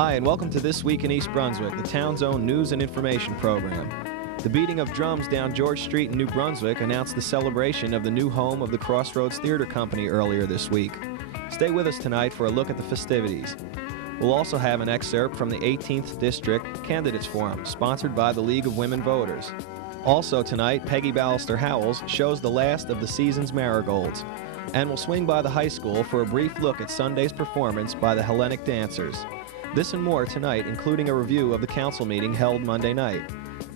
Hi, and welcome to This Week in East Brunswick, the town's own news and information program. The beating of drums down George Street in New Brunswick announced the celebration of the new home of the Crossroads Theater Company earlier this week. Stay with us tonight for a look at the festivities. We'll also have an excerpt from the 18th District Candidates Forum, sponsored by the League of Women Voters. Also tonight, Pegi Ballister-Howells shows the last of the season's Marigolds. And we'll swing by the high school for a brief look at Sunday's performance by the Hellenic Dancers. This and more tonight, including a review of the council meeting held Monday night.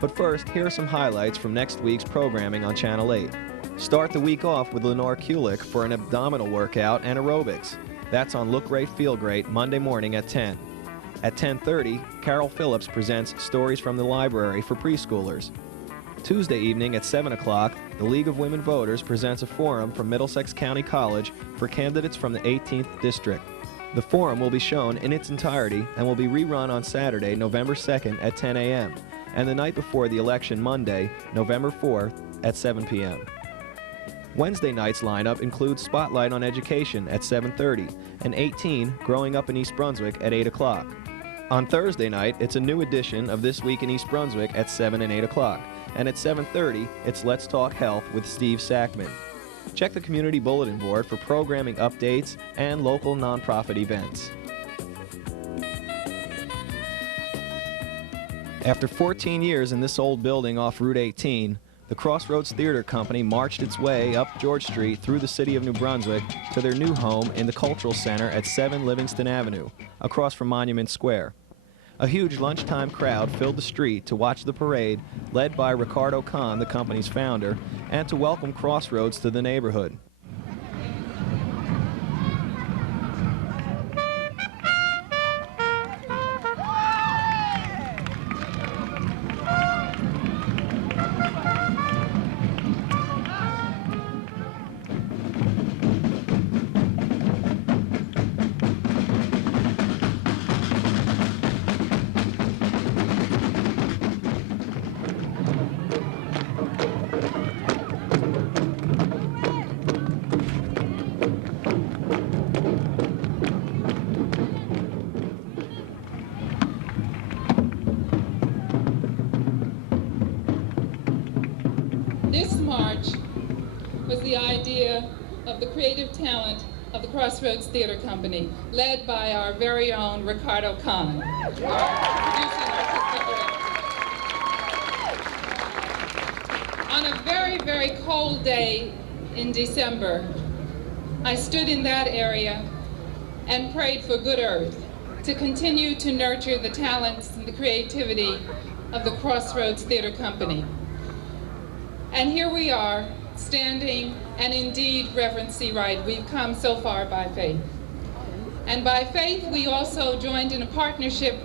But first, here are some highlights from next week's programming on Channel 8. Start the week off with Lenore Kulick for an abdominal workout and aerobics. That's on Look Great, Feel Great, Monday morning at 10. At 10:30, Carol Phillips presents Stories from the Library for preschoolers. Tuesday evening at 7 o'clock, the League of Women Voters presents a forum from Middlesex County College for candidates from the 18th District. The forum will be shown in its entirety and will be rerun on Saturday, November 2nd at 10 a.m. and the night before the election, Monday, November 4th at 7 p.m. Wednesday night's lineup includes Spotlight on Education at 7:30 and 18 Growing Up in East Brunswick at 8 o'clock. On Thursday night, it's a new edition of This Week in East Brunswick at 7 and 8 o'clock. And at 7:30, it's Let's Talk Health with Steve Sackman. Check the community bulletin board for programming updates and local nonprofit events. After 14 years in this old building off Route 18, the Crossroads Theater Company marched its way up George Street through the city of New Brunswick to their new home in the Cultural Center at 7 Livingston Avenue, across from Monument Square. A huge lunchtime crowd filled the street to watch the parade, led by Ricardo Kahn, the company's founder, and to welcome Crossroads to the neighborhood. This march was the idea of the creative talent of the Crossroads Theater Company, led by our very own Ricardo Kahn, producing artistic director. On a very, very cold day in December, I stood in that area and prayed for good earth to continue to nurture the talents and the creativity of the Crossroads Theater Company. And here we are, standing, and indeed, Reverend Seawright, we've come so far by faith. And by faith, we also joined in a partnership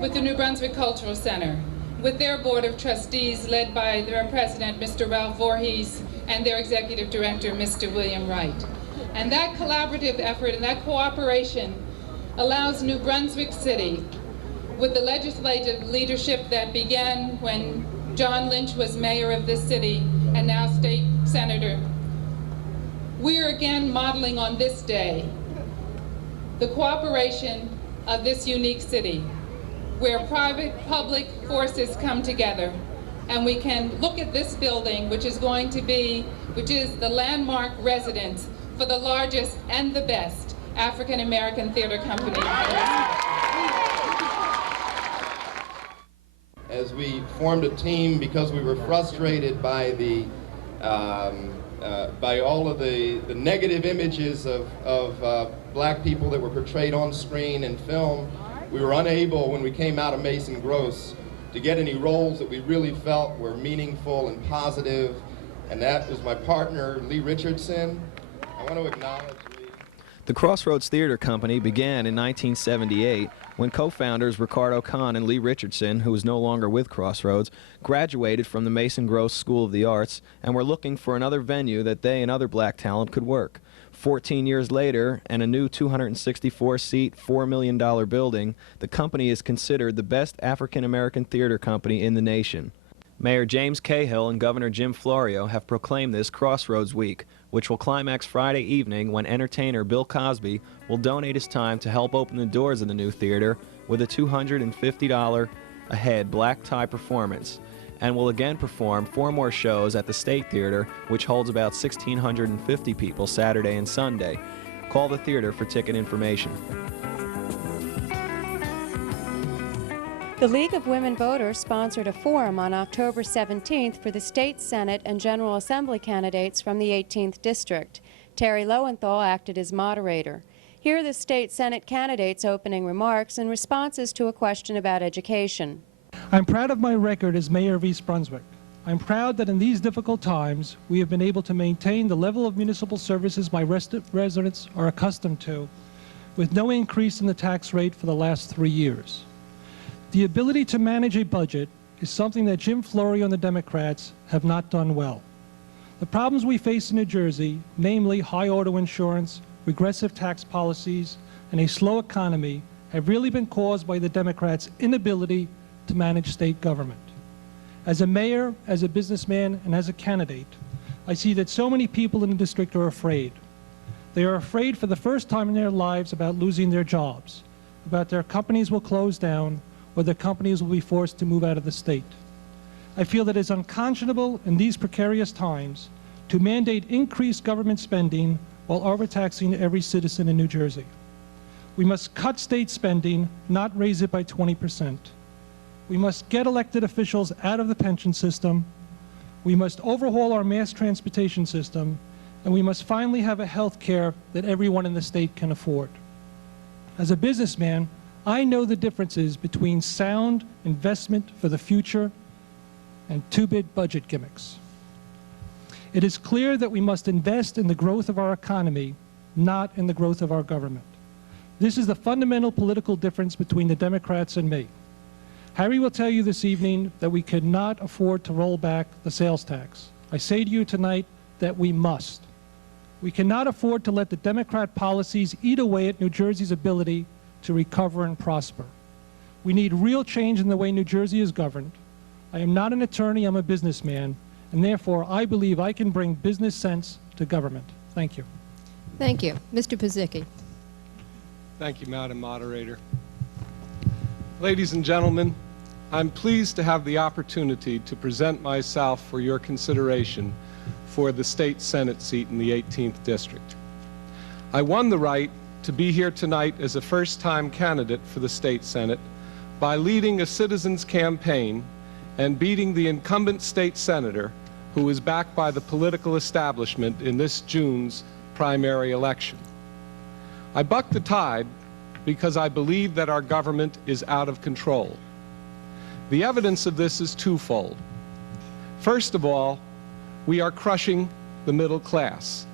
with the New Brunswick Cultural Center, with their Board of Trustees, led by their President, Mr. Ralph Voorhees, and their Executive Director, Mr. William Wright. And that collaborative effort and that cooperation allows New Brunswick City, with the legislative leadership that began when John Lynch was mayor of this city and now state senator. We are again modeling on this day the cooperation of this unique city, where private-public forces come together, and we can look at this building, which is the landmark residence for the largest and the best African-American theater company. As we formed a team because we were frustrated by by all of the negative images of black people that were portrayed on screen and film, we were unable, when we came out of Mason Gross, to get any roles that we really felt were meaningful and positive, and that was my partner, Lee Richardson. I want to acknowledge Lee. The Crossroads Theater Company began in 1978 when co-founders Ricardo Kahn and Lee Richardson, who is no longer with Crossroads, graduated from the Mason Gross School of the Arts and were looking for another venue that they and other black talent could work. 14 years later, and a new 264-seat, $4 million building, the company is considered the best African-American theater company in the nation. Mayor James Cahill and Governor Jim Florio have proclaimed this Crossroads Week, which will climax Friday evening when entertainer Bill Cosby will donate his time to help open the doors of the new theater with a $250 a head black tie performance, and will again perform 4 more shows at the State Theater, which holds about 1,650 people Saturday and Sunday. Call the theater for ticket information. The League of Women Voters sponsored a forum on October 17th for the State Senate and General Assembly candidates from the 18th District. Terry Lowenthal acted as moderator. Here are the State Senate candidates' opening remarks and responses to a question about education. I'm proud of my record as mayor of East Brunswick. I'm proud that in these difficult times, we have been able to maintain the level of municipal services my residents are accustomed to, with no increase in the tax rate for the last 3 years. The ability to manage a budget is something that Jim Florio and the Democrats have not done well. The problems we face in New Jersey, namely high auto insurance, regressive tax policies, and a slow economy, have really been caused by the Democrats' inability to manage state government. As a mayor, as a businessman, and as a candidate, I see that so many people in the district are afraid. They are afraid for the first time in their lives about losing their jobs, about their companies will close down, or their companies will be forced to move out of the state. I feel that it is unconscionable in these precarious times to mandate increased government spending while overtaxing every citizen in New Jersey. We must cut state spending, not raise it by 20%. We must get elected officials out of the pension system. We must overhaul our mass transportation system, and we must finally have a health care that everyone in the state can afford. As a businessman, I know the differences between sound investment for the future and two-bit budget gimmicks. It is clear that we must invest in the growth of our economy, not in the growth of our government. This is the fundamental political difference between the Democrats and me. Harry will tell you this evening that we cannot afford to roll back the sales tax. I say to you tonight that we must. We cannot afford to let the Democrat policies eat away at New Jersey's ability to recover and prosper. We need real change in the way New Jersey is governed. I am not an attorney, I'm a businessman, and therefore I believe I can bring business sense to government. Thank you. Thank you. Mr. Pezicki. Thank you, Madam Moderator. Ladies and gentlemen, I'm pleased to have the opportunity to present myself for your consideration for the state Senate seat in the 18th District. I won the right to be here tonight as a first-time candidate for the state Senate by leading a citizens' campaign and beating the incumbent state senator who was backed by the political establishment in this June's primary election. I bucked the tide because I believe that our government is out of control. The evidence of this is twofold. First of all, we are crushing the middle class.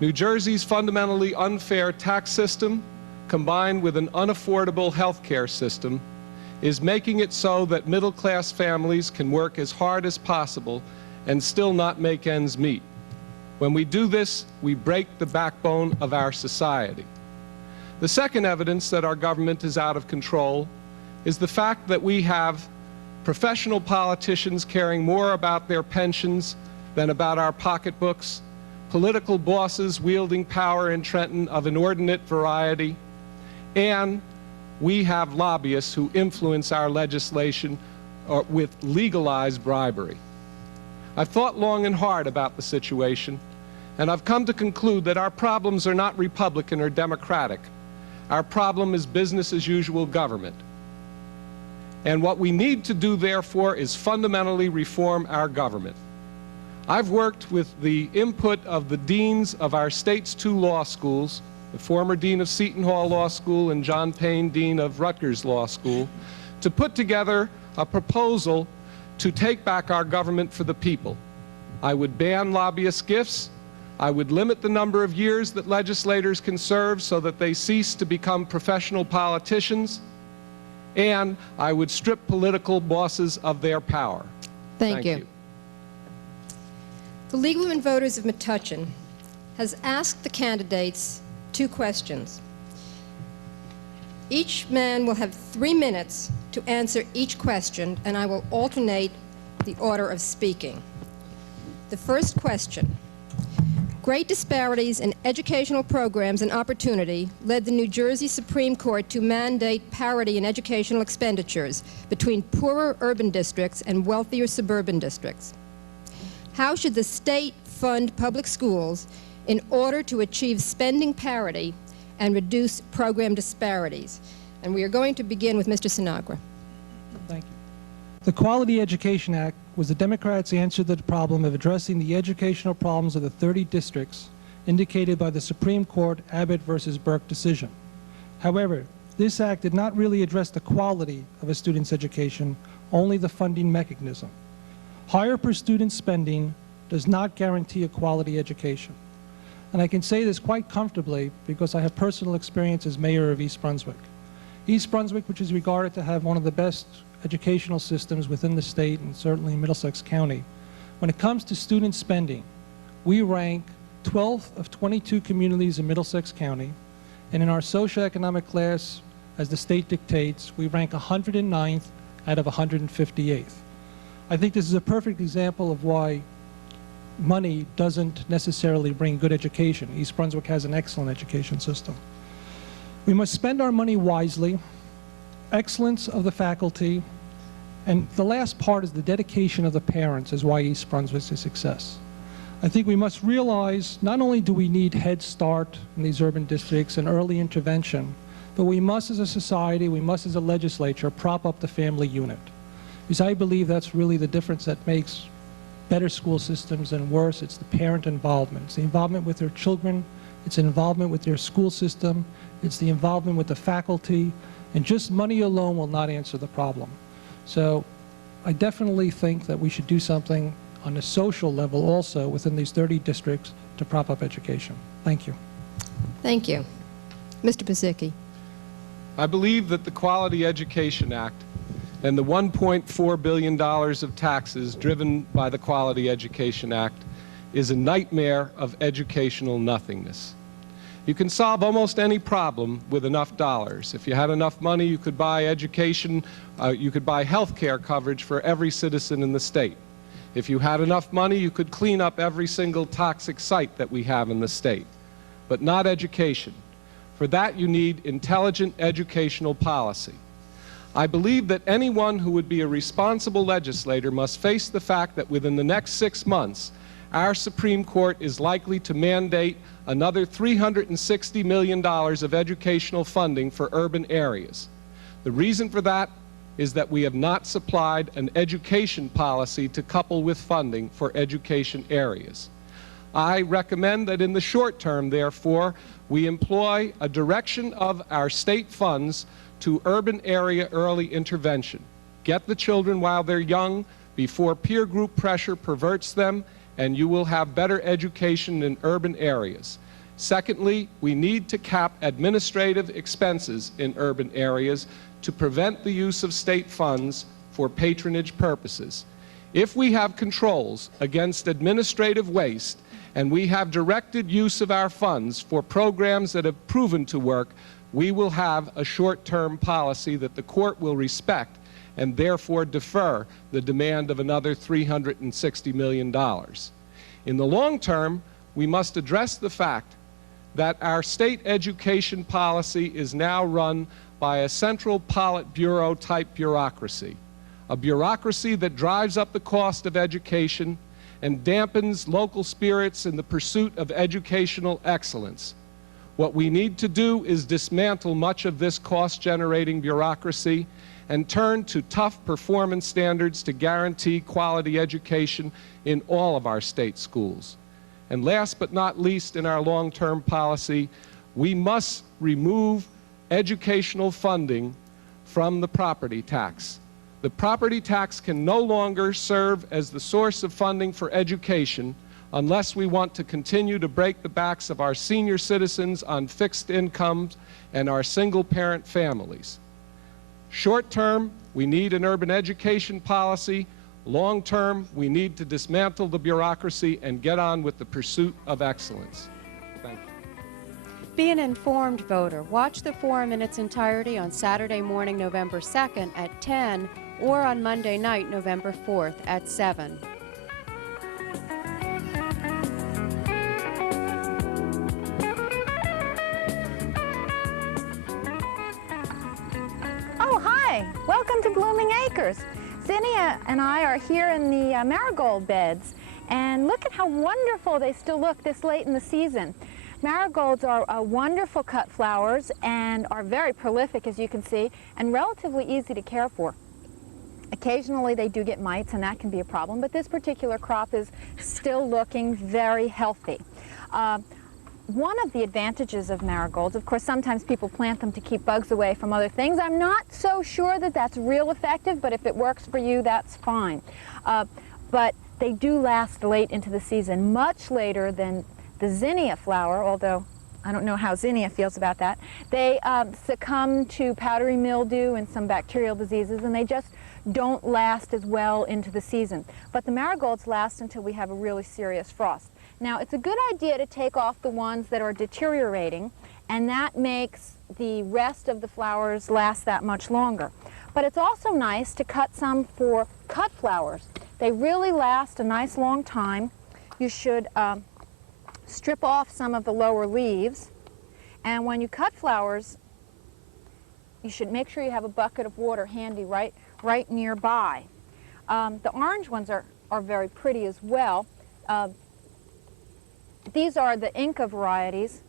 New Jersey's fundamentally unfair tax system, combined with an unaffordable health care system, is making it so that middle-class families can work as hard as possible and still not make ends meet. When we do this, we break the backbone of our society. The second evidence that our government is out of control is the fact that we have professional politicians caring more about their pensions than about our pocketbooks, political bosses wielding power in Trenton of inordinate variety, and we have lobbyists who influence our legislation with legalized bribery. I've thought long and hard about the situation, and I've come to conclude that our problems are not Republican or Democratic. Our problem is business as usual government. And what we need to do, therefore, is fundamentally reform our government. I've worked with the input of the deans of our state's 2 law schools, the former dean of Seton Hall Law School and John Payne, dean of Rutgers Law School, to put together a proposal to take back our government for the people. I would ban lobbyist gifts. I would limit the number of years that legislators can serve so that they cease to become professional politicians. And I would strip political bosses of their power. Thank you. The League of Women Voters of Metuchen has asked the candidates 2 questions. Each man will have 3 minutes to answer each question, and I will alternate the order of speaking. The first question: Great disparities in educational programs and opportunity led the New Jersey Supreme Court to mandate parity in educational expenditures between poorer urban districts and wealthier suburban districts. How should the state fund public schools in order to achieve spending parity and reduce program disparities? And we are going to begin with Mr. Sinagra. Thank you. The Quality Education Act was the Democrats' answer to the problem of addressing the educational problems of the 30 districts indicated by the Supreme Court Abbott versus Burke decision. However, this act did not really address the quality of a student's education, only the funding mechanism. Higher per student spending does not guarantee a quality education. And I can say this quite comfortably because I have personal experience as mayor of East Brunswick. East Brunswick, which is regarded to have one of the best educational systems within the state and certainly in Middlesex County. When it comes to student spending, we rank 12th of 22 communities in Middlesex County, and in our socioeconomic class, as the state dictates, we rank 109th out of 158th. I think this is a perfect example of why money doesn't necessarily bring good education. East Brunswick has an excellent education system. We must spend our money wisely, excellence of the faculty, and the last part is the dedication of the parents is why East Brunswick is a success. I think we must realize not only do we need Head Start in these urban districts and early intervention, but we must as a society, we must as a legislature prop up the family unit. Because I believe that's really the difference that makes better school systems and worse. It's the parent involvement. It's the involvement with their children, it's involvement with their school system, it's the involvement with the faculty, and just money alone will not answer the problem. So I definitely think that we should do something on a social level also within these 30 districts to prop up education. Thank you. Thank you. Mr. Pezicki. I believe that the Quality Education Act and the $1.4 billion of taxes driven by the Quality Education Act is a nightmare of educational nothingness. You can solve almost any problem with enough dollars. If you had enough money, you could buy education, you could buy health care coverage for every citizen in the state. If you had enough money, you could clean up every single toxic site that we have in the state. But not education. For that, you need intelligent educational policy. I believe that anyone who would be a responsible legislator must face the fact that within the next 6 months, our Supreme Court is likely to mandate another $360 million of educational funding for urban areas. The reason for that is that we have not supplied an education policy to couple with funding for education areas. I recommend that in the short term, therefore, we employ a direction of our state funds to urban area early intervention. Get the children while they're young, before peer group pressure perverts them, and you will have better education in urban areas. Secondly, we need to cap administrative expenses in urban areas to prevent the use of state funds for patronage purposes. If we have controls against administrative waste and we have directed use of our funds for programs that have proven to work, we will have a short-term policy that the court will respect and therefore defer the demand of another $360 million. In the long term, we must address the fact that our state education policy is now run by a central Politburo type bureaucracy, a bureaucracy that drives up the cost of education and dampens local spirits in the pursuit of educational excellence. What we need to do is dismantle much of this cost-generating bureaucracy and turn to tough performance standards to guarantee quality education in all of our state schools. And last but not least, in our long-term policy, we must remove educational funding from the property tax. The property tax can no longer serve as the source of funding for education unless we want to continue to break the backs of our senior citizens on fixed incomes and our single-parent families. Short-term, we need an urban education policy. Long-term, we need to dismantle the bureaucracy and get on with the pursuit of excellence. Thank you. Be an informed voter. Watch the forum in its entirety on Saturday morning, November 2nd at 10, or on Monday night, November 4th at 7. Acres. Zinnia and I are here in the marigold beds, and look at how wonderful they still look this late in the season. Marigolds are wonderful cut flowers and are very prolific, as you can see, and relatively easy to care for. Occasionally they do get mites, and that can be a problem, but this particular crop is still looking very healthy. One of the advantages of marigolds, of course, sometimes people plant them to keep bugs away from other things. I'm not so sure that that's real effective, but if it works for you, that's fine. But they do last late into the season, much later than the zinnia flower, although I don't know how zinnia feels about that. They succumb to powdery mildew and some bacterial diseases, and they just don't last as well into the season. But the marigolds last until we have a really serious frost. Now, it's a good idea to take off the ones that are deteriorating, and that makes the rest of the flowers last that much longer. But it's also nice to cut some for cut flowers. They really last a nice long time. You should strip off some of the lower leaves, and when you cut flowers, you should make sure you have a bucket of water handy right nearby. The orange ones are very pretty as well. These are the Inca varieties,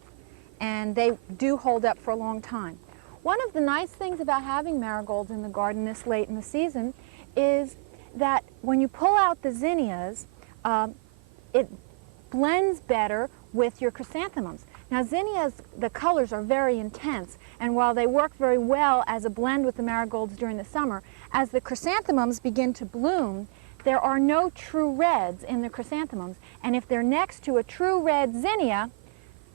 and they do hold up for a long time. One of the nice things about having marigolds in the garden this late in the season is that when you pull out the zinnias, it blends better with your chrysanthemums. Now, zinnias, the colors are very intense, and while they work very well as a blend with the marigolds during the summer, as the chrysanthemums begin to bloom, there are no true reds in the chrysanthemums, and if they're next to a true red zinnia,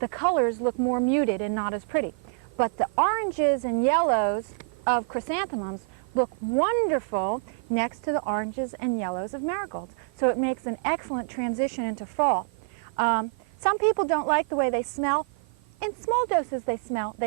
the colors look more muted and not as pretty. But the oranges and yellows of chrysanthemums look wonderful next to the oranges and yellows of marigolds, so it makes an excellent transition into fall. Some people don't like the way they smell. In small doses they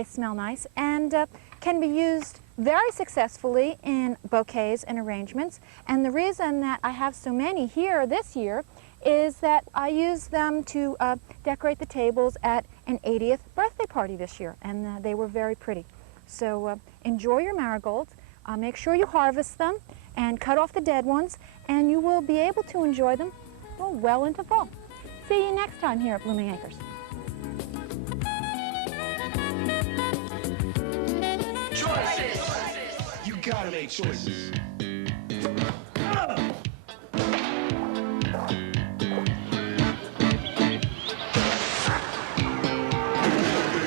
smell nice, and can be used very successfully in bouquets and arrangements. And the reason that I have so many here this year is that I used them to decorate the tables at an 80th birthday party this year, and they were very pretty. So enjoy your marigolds. Make sure you harvest them and cut off the dead ones, and you will be able to enjoy them well into fall. See you next time here at Blooming Acres. Choices! You gotta make choices.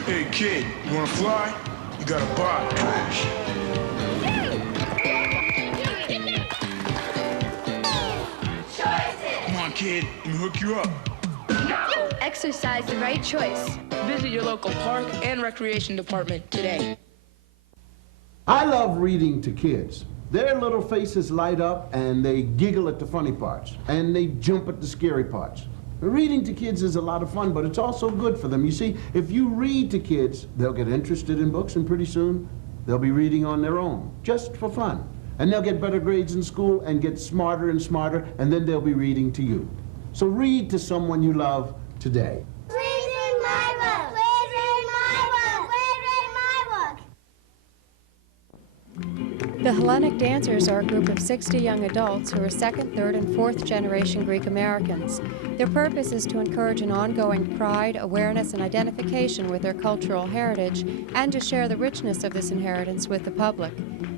Hey kid, you wanna fly? You gotta buy cash. Come on kid, let me hook you up. Exercise the right choice. Visit your local park and recreation department today. I love reading to kids. Their little faces light up and they giggle at the funny parts and they jump at the scary parts. Reading to kids is a lot of fun, but it's also good for them. You see, if you read to kids, they'll get interested in books, and pretty soon they'll be reading on their own, just for fun. And they'll get better grades in school and get smarter and smarter, and then they'll be reading to you. So read to someone you love today. Please read my book. Please read my book. Please read my book. The Hellenic Dancers are a group of 60 young adults who are second, third, and fourth generation Greek Americans. Their purpose is to encourage an ongoing pride, awareness, and identification with their cultural heritage, and to share the richness of this inheritance with the public.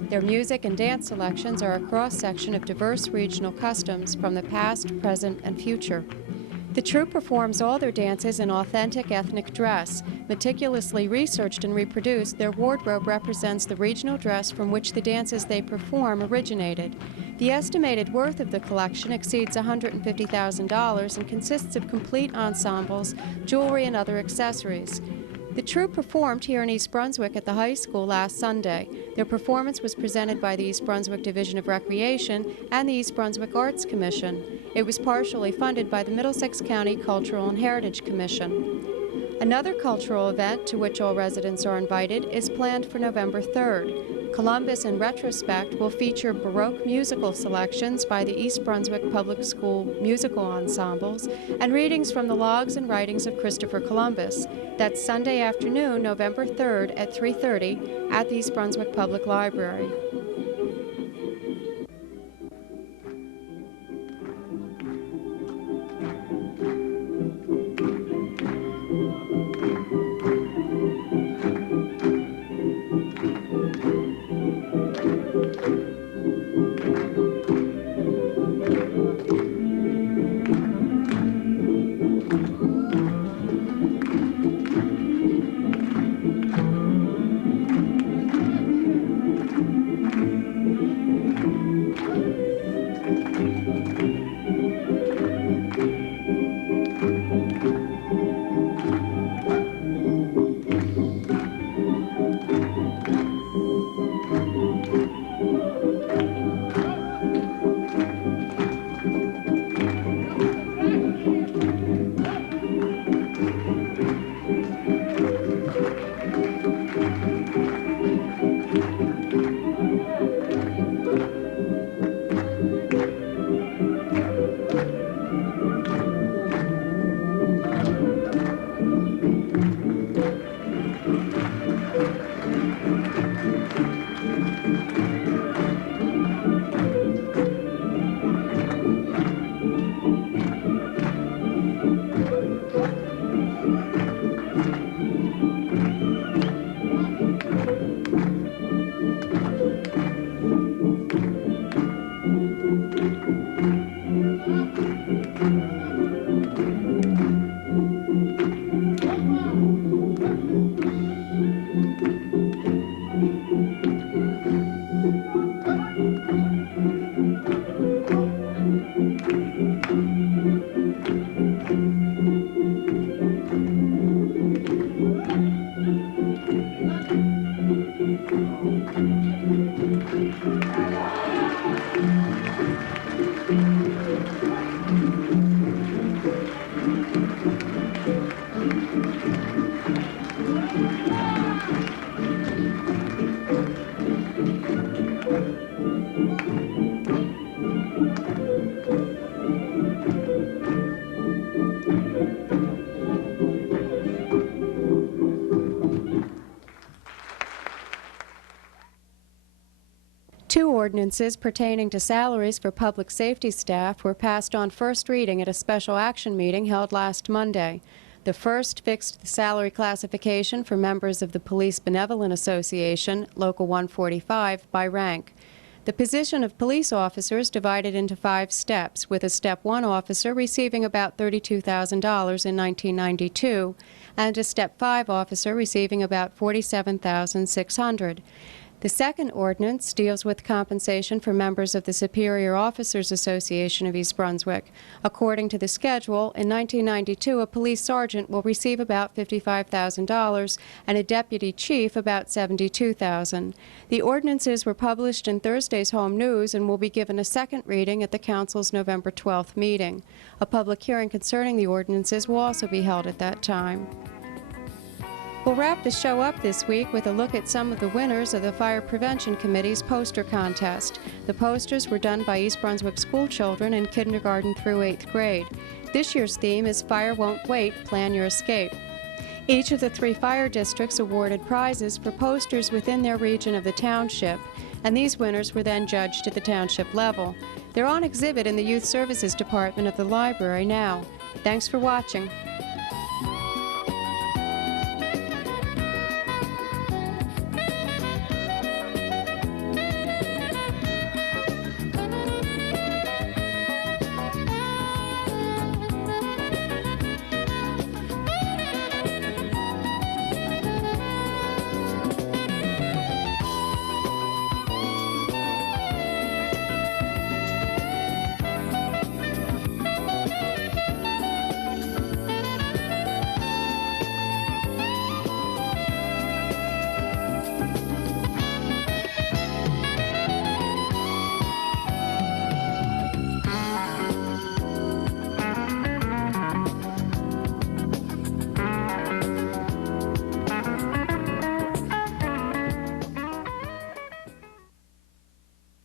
Their music and dance selections are a cross-section of diverse regional customs from the past, present, and future. The troupe performs all their dances in authentic ethnic dress. Meticulously researched and reproduced, their wardrobe represents the regional dress from which the dances they perform originated. The estimated worth of the collection exceeds $150,000 and consists of complete ensembles, jewelry, and other accessories. The troupe performed here in East Brunswick at the high school last Sunday. Their performance was presented by the East Brunswick Division of Recreation and the East Brunswick Arts Commission. It was partially funded by the Middlesex County Cultural and Heritage Commission. Another cultural event to which all residents are invited is planned for November 3rd. Columbus in Retrospect will feature Baroque musical selections by the East Brunswick Public School musical ensembles and readings from the logs and writings of Christopher Columbus. That's Sunday afternoon, November 3rd at 3:30 at the East Brunswick Public Library. ordinances pertaining to salaries for public safety staff were passed on first reading at a special action meeting held last Monday. The first fixed the salary classification for members of the Police Benevolent Association, Local 145, by rank. The position of police officers divided into 5 steps, with a Step 1 officer receiving about $32,000 in 1992 and a Step 5 officer receiving about $47,600. The second ordinance deals with compensation for members of the Superior Officers Association of East Brunswick. According to the schedule, in 1992, a police sergeant will receive about $55,000 and a deputy chief about $72,000. The ordinances were published in Thursday's Home News and will be given a second reading at the Council's November 12th meeting. A public hearing concerning the ordinances will also be held at that time. We'll wrap the show up this week with a look at some of the winners of the Fire Prevention Committee's poster contest. The posters were done by East Brunswick school children in kindergarten through 8th grade. This year's theme is Fire Won't Wait, Plan Your Escape. Each of the 3 fire districts awarded prizes for posters within their region of the township, and these winners were then judged at the township level. They're on exhibit in the Youth Services Department of the library now. Thanks for watching.